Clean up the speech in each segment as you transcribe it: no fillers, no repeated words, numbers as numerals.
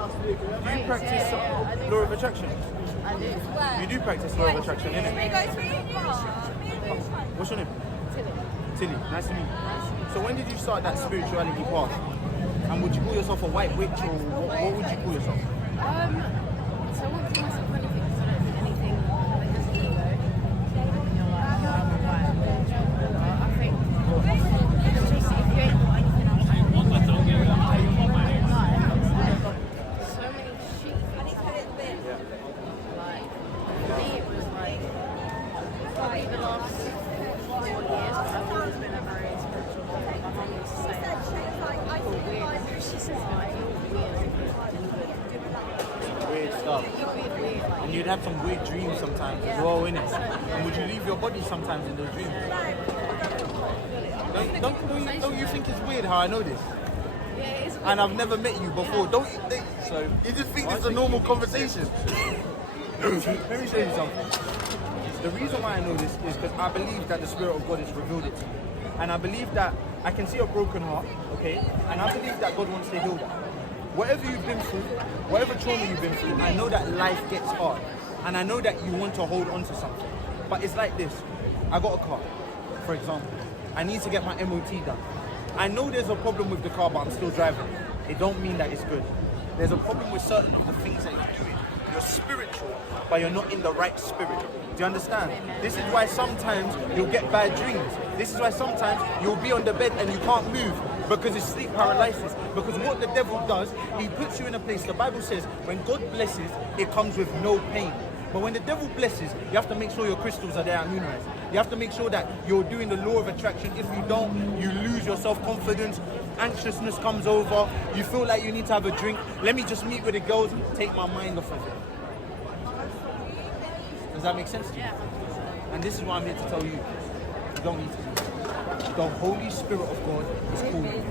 Do you practice law of attraction? I do. You do practice law of attraction, innit? What's your name? Tilly. Nice to meet you. So when did you start that spirituality path? And would you call yourself a white witch, or what would you call yourself? So I wouldn't call myself anything because I don't think anything that has ego. When you're like, oh, I'm a white witch, I think it's just if you ain't got anything else to do, like, so many sheep. Like, for me it was like, probably the last 4 years, I've always been a very spiritual woman. My mum used to say that. She says like, Weird stuff. And you'd have some weird dreams sometimes as well, innit? And would you leave your body sometimes in those dreams? Don't you think it's weird how I know this? yeah, it is. And I've never met you before. Don't you think so? You just think it's a normal conversation. Let me show you something. The reason why I know this is because I believe that the Spirit of God has revealed it to me. And I believe that I can see a broken heart, okay? And I believe that God wants to heal that. Whatever you've been through, whatever trauma you've been through, I know that life gets hard. And I know that you want to hold on to something. But it's like this. I got a car, for example. I need to get my MOT done. I know there's a problem with the car, but I'm still driving. It don't mean that it's good. There's a problem with certain of the things that you're doing. You're spiritual, but you're not in the right spirit. Do you understand? This is why sometimes you'll get bad dreams. This is why sometimes you'll be on the bed and you can't move because it's sleep paralysis. Because what the devil does, he puts you in a place. The Bible says when God blesses, it comes with no pain. But when the devil blesses, you have to make sure your crystals are there at moonrise. You have to make sure that you're doing the law of attraction. If you don't, you lose your self-confidence. Anxiousness comes over. You feel like you need to have a drink. Let me just meet with the girls and take my mind off of it. Does that make sense to you? Yeah. And this is why I'm here to tell you, you don't need to do it. The Holy Spirit of God is calling you.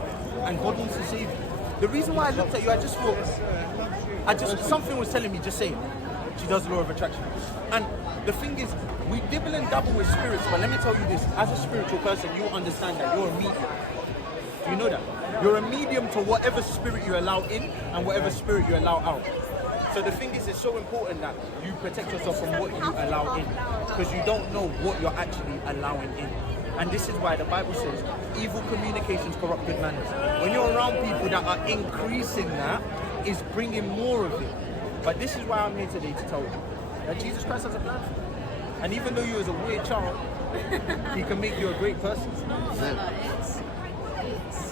And God wants to save you. The reason why I looked at you, I just thought, something was telling me, just say it. She does the law of attraction. And the thing is, we dibble and dabble with spirits, but let me tell you this, as a spiritual person, you understand that you're a medium. Do you know that? You're a medium to whatever spirit you allow in and whatever spirit you allow out. So the thing is, it's so important that you protect yourself from what you allow in, because you don't know what you're actually allowing in. And this is why the Bible says, evil communications corrupt good manners. When you're around people that are increasing that, is bringing more of it. But this is why I'm here today to tell you that Jesus Christ has a plan for you. And even though you was a weird child, he can make you a great person. It's not like it's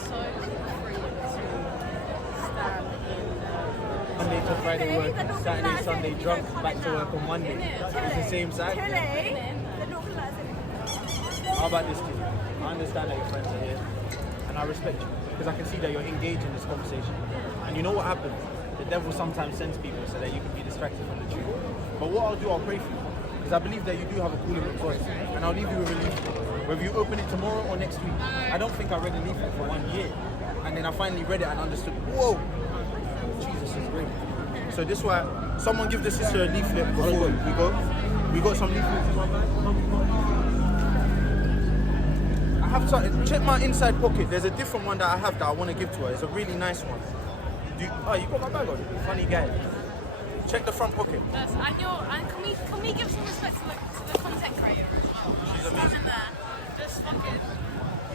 so freeing to stand in Monday to Friday work, Saturday, Sunday drunk, back to work on Monday. It's the same cycle. How about this, kid? I understand that your friends are here, and I respect you, because I can see that you're engaged in this conversation. And you know what happens? The devil sometimes sends people so that you can be distracted from the truth. But what I'll do, I'll pray for you, because I believe that you do have a calling with voice, and I'll leave you with a leaflet. Whether you open it tomorrow or next week, I don't think I read a leaflet for 1 year, and then I finally read it and understood, whoa, Jesus is great. So this is why, someone give the sister a leaflet before we go. We got some leaflets as well. I have something, check my inside pocket, there's a different one that I have that I want to give to her. It's a really nice one. You got my bag on? Funny guy. Check the front pocket. Yes, and can we give some respect to the content creator as well? She's Like, amazing. standing there, just fucking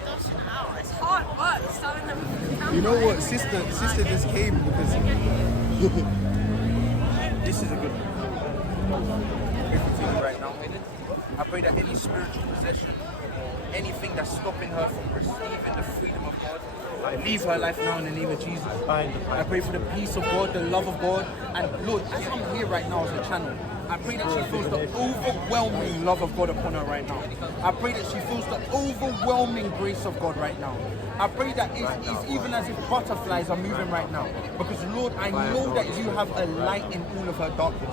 dodging it out. It's hard work standing there with the camera. You know what, sister just came because This is a good one. Right now, I pray that any spiritual possession, anything that's stopping her from receiving the freedom of God, I leave her life now in the name of Jesus. I pray for the peace of God, the love of God, and Lord, as I'm here right now as a channel, I pray that she feels the overwhelming love of God upon her right now. I pray that she feels the overwhelming grace of God right now. I pray that it's even as if butterflies are moving right now. Because Lord, I know that you have a light in all of her darkness.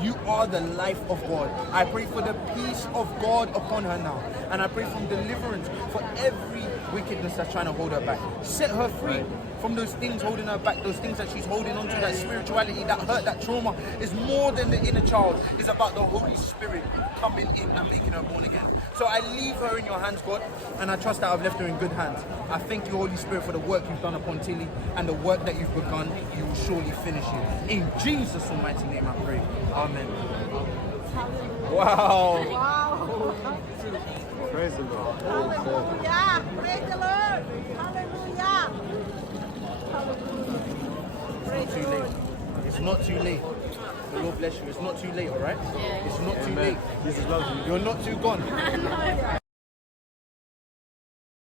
You are the life of God. I pray for the peace of God upon her now. And I pray for deliverance for every wickedness that's trying to hold her back. Set her free from those things holding her back, those things that she's holding on to, that spirituality, that hurt, that trauma. Is more than the inner child. It's about the Holy Spirit coming in and making her born again. So I leave her in your hands, God, and I trust that I've left her in good hands. I thank you, Holy Spirit, for the work you've done upon Tilly, and the work that you've begun, you will surely finish it. In Jesus' almighty name I pray. Amen. Wow. Praise the Lord. Hallelujah. Praise the Lord. Hallelujah. It's not too late. It's not too late. The Lord bless you. It's not too late, all right? It's not too late. Jesus loves you. You're not too gone.